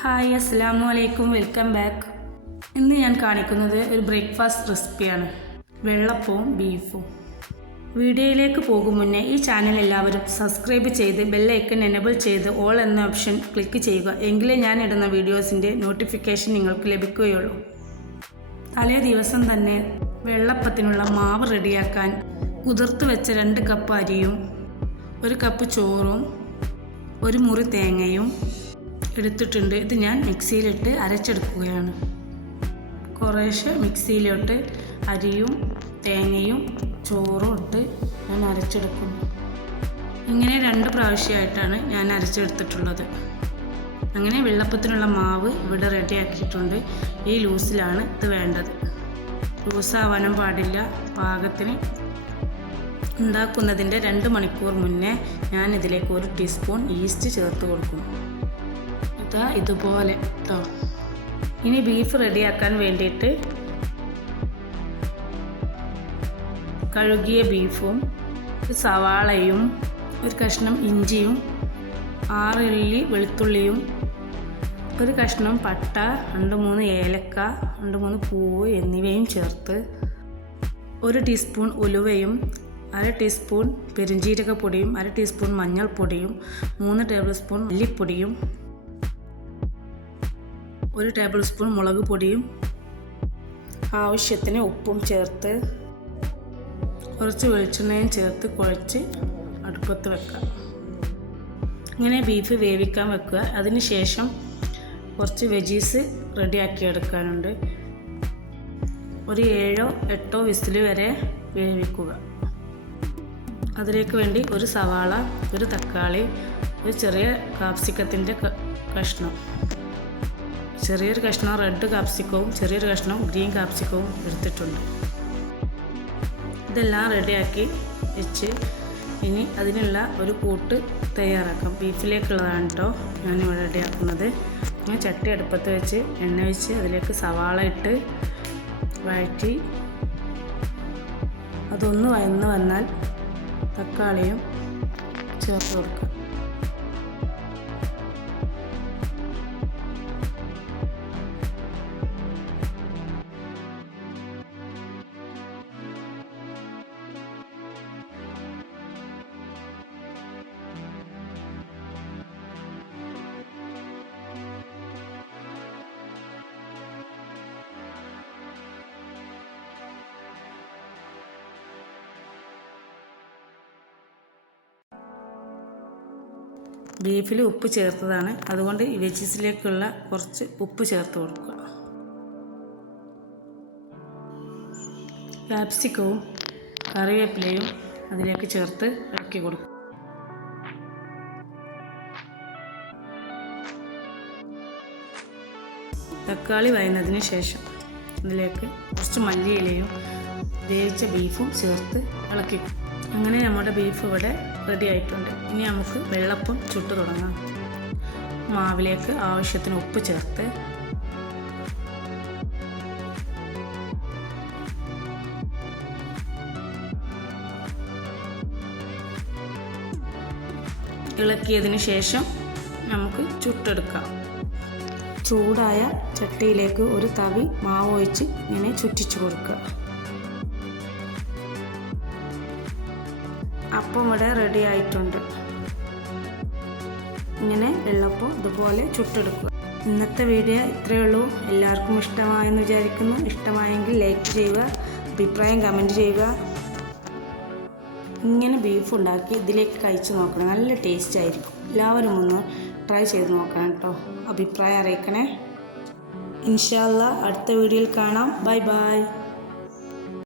Hi അസ്സലാമു അലൈക്കും, welcome back. ഇന്ന് ഞാൻ കാണിക്കുന്നത് ഒരു ബ്രേക്ക്ഫാസ്റ്റ് റെസിപ്പിയാണ്, വെള്ളപ്പവും ബീഫും. വീഡിയോയിലേക്ക് പോകും മുന്നേ ഈ ചാനൽ എല്ലാവരും സബ്സ്ക്രൈബ് ചെയ്ത് ബെല്ലൈക്കൺ എനേബിൾ ചെയ്ത് ഓൾ എന്ന ഓപ്ഷൻ ക്ലിക്ക് ചെയ്യുക. എങ്കിലേ ഞാൻ ഇടുന്ന വീഡിയോസിൻ്റെ നോട്ടിഫിക്കേഷൻ നിങ്ങൾക്ക് ലഭിക്കുകയുള്ളൂ. തലേ ദിവസം തന്നെ വെള്ളപ്പത്തിനുള്ള മാവ് റെഡിയാക്കാൻ കുതിർത്ത് വെച്ച 2 കപ്പ് അരിയും 1 കപ്പ് ചോറും 1 മുറി തേങ്ങയും എടുത്തിട്ടുണ്ട്. ഇത് ഞാൻ മിക്സിയിലിട്ട് അരച്ചെടുക്കുകയാണ്. കുറേശ്ശെ മിക്സിയിലോട്ട് അരിയും തേങ്ങയും ചോറും ഇട്ട് ഞാൻ അരച്ചെടുക്കുന്നു. ഇങ്ങനെ 2 പ്രാവശ്യമായിട്ടാണ് ഞാൻ അരച്ചെടുത്തിട്ടുള്ളത്. അങ്ങനെ വെള്ളപ്പത്തിനുള്ള മാവ് ഇവിടെ റെഡിയാക്കിയിട്ടുണ്ട്. ഈ ലൂസിലാണ് ഇത് വേണ്ടത്. ലൂസാവാനും പാടില്ല. പാകത്തിന് ഉണ്ടാക്കുന്നതിൻ്റെ 2 മണിക്കൂർ മുന്നേ ഞാൻ ഇതിലേക്ക് 1 ടീസ്പൂൺ ഈസ്റ്റ് ചേർത്ത് കൊടുക്കും. ഇതുപോലെ കേട്ടോ. ഇനി ബീഫ് റെഡിയാക്കാൻ വേണ്ടിയിട്ട് കഴുകിയ ബീഫും സവാളയും 1 കഷ്ണം ഇഞ്ചിയും 6 ഇല്ലി വെളുത്തുള്ളിയും 1 കഷ്ണം പട്ട 2-3 ഏലക്ക 2-3 പൂവ് എന്നിവയും ചേർത്ത് 1 ടീസ്പൂൺ ഉലുവയും 1/2 ടീസ്പൂൺ പെരുംജീരകപ്പൊടിയും 1/2 ടീസ്പൂൺ മഞ്ഞൾപ്പൊടിയും 3 ടേബിൾ സ്പൂൺ മല്ലിപ്പൊടിയും 1 ടേബിൾ സ്പൂൺ മുളക് പൊടിയും ആവശ്യത്തിന് ഉപ്പും ചേർത്ത് കുറച്ച് വെളിച്ചെണ്ണയും ചേർത്ത് കുഴച്ച് അടുപ്പത്ത് വെക്കുക. ഇങ്ങനെ ബീഫ് വേവിക്കാൻ വെക്കുക. അതിന് ശേഷം കുറച്ച് വെജീസ് റെഡിയാക്കി എടുക്കാനുണ്ട്. ഒരു 7-8 വിസിൽ വരെ വേവിക്കുക. അതിലേക്ക് വേണ്ടി 1 സവാള, 1 തക്കാളി, 1 ചെറിയ കാപ്സിക്കത്തിൻ്റെ കഷ്ണം, ചെറിയൊരു കഷ്ണം റെഡ് കാപ്സിക്കവും ചെറിയൊരു കഷ്ണം ഗ്രീൻ കാപ്സിക്കവും എടുത്തിട്ടുണ്ട്. ഇതെല്ലാം റെഡിയാക്കി വെച്ച് ഇനി അതിനുള്ള ഒരു കൂട്ട് തയ്യാറാക്കാം. ബീഫിലേക്കുള്ളതാണ് കേട്ടോ ഞാനിവിടെ റെഡിയാക്കുന്നത്. ഞാൻ ചട്ടി അടുപ്പത്ത് വെച്ച് എണ്ണ വെച്ച് അതിലേക്ക് സവാള ഇട്ട് വഴറ്റി അതൊന്ന് വഴന്ന് വന്നാൽ തക്കാളിയും ചേർത്ത് കൊടുക്കുക. ബീഫിൽ ഉപ്പ് ചേർത്തതാണ്, അതുകൊണ്ട് ഈ വെജീസിലേക്കുള്ള കുറച്ച് ഉപ്പ് ചേർത്ത് കൊടുക്കുക. ക്യാപ്സിക്കവും കറിവേപ്പിലയും അതിലേക്ക് ചേർത്ത് ഇളക്കി കൊടുക്കുക. തക്കാളി വഴന്നതിന് ശേഷം അതിലേക്ക് കുറച്ച് മല്ലിയിലയും വേവിച്ച ബീഫും ചേർത്ത് ഇളക്കി. അങ്ങനെ നമ്മുടെ ബീഫ് ഇവിടെ റെഡി ആയിട്ടുണ്ട്. ഇനി നമുക്ക് വെള്ളപ്പം ചുട്ട് തുടങ്ങാം. മാവിലേക്ക് ആവശ്യത്തിന് ഉപ്പ് ചേർത്ത് ഇളക്കിയതിന് ശേഷം നമുക്ക് ചുട്ടെടുക്കാം. ചൂടായ ചട്ടിയിലേക്ക് 1 തവി മാവ് ഒഴിച്ച് ഇങ്ങനെ ചുറ്റിച്ചു കൊടുക്കുക. അപ്പം ഇവിടെ റെഡി ആയിട്ടുണ്ട്. ഇങ്ങനെ വെള്ളപ്പം ഇതുപോലെ ചുട്ടെടുക്കുക. ഇന്നത്തെ വീഡിയോ ഇത്രയേ ഉള്ളൂ. എല്ലാവർക്കും ഇഷ്ടമായെന്ന് വിചാരിക്കുന്നു. ഇഷ്ടമായെങ്കിൽ ലൈക്ക് ചെയ്യുക, അഭിപ്രായം കമൻറ്റ് ചെയ്യുക. ഇങ്ങനെ ബീഫ് ഉണ്ടാക്കി ഇതിലേക്ക് കഴിച്ച് നോക്കണം. നല്ല ടേസ്റ്റ് ആയിരിക്കും. എല്ലാവരും ഒന്ന് ട്രൈ ചെയ്ത് നോക്കണം കേട്ടോ. അഭിപ്രായം അറിയിക്കണേ. ഇൻഷാ അല്ലാഹ് അടുത്ത വീഡിയോയിൽ കാണാം. Bye bye.